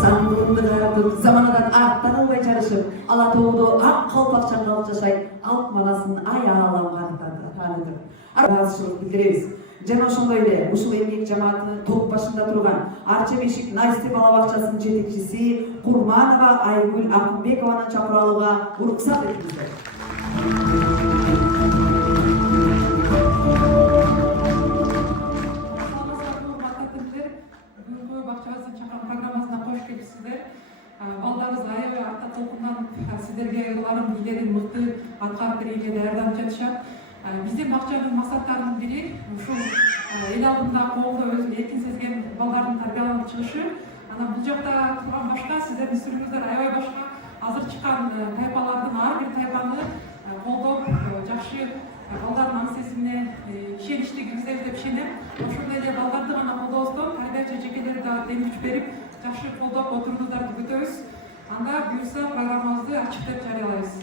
Sandığında zamanından arttanılmaya çalışıp Alatoğu'da ak kalpak çangalı yaşayıp alt manasının ayağılamı tanıdır. Razışılık bildiririz. Жана ошондой эле ушул эмгек жамаатынын топ башында турган Арча Бешик Найсти бала бакчасынын жетекчиси Курманова Айгүл Акымбекованы чакырууга уруксат этиңиздер. Бүгүнкү бакчабыздын чакырган программасына кош келипсиздер. Балдарыбыз аябай ата толкундан сиздерге ыларым билерин мыкты аткарып берүүгө даярданып жатышат. Биздин бакчанын максаттарынын бири ушул эл алдында колдо өзүн эркин сезген балдардын тарбияланып чыгышы. Анан бул жакта турган башка сиздердин сүрүңүздөр аябай башка. Азыр чыккан тайпалардын ар бир тайпаны колдоп жакшы балдардын аң сезимине ишеничтигибизде деп ишенем. Ошондой эле балдарды гана колдобостон тарбиячы жекелери да тең күч берип жакшы колдоп отурууңуздарды күтөбүз. Анда буюрса программабызды ачык деп жарыялайбыз.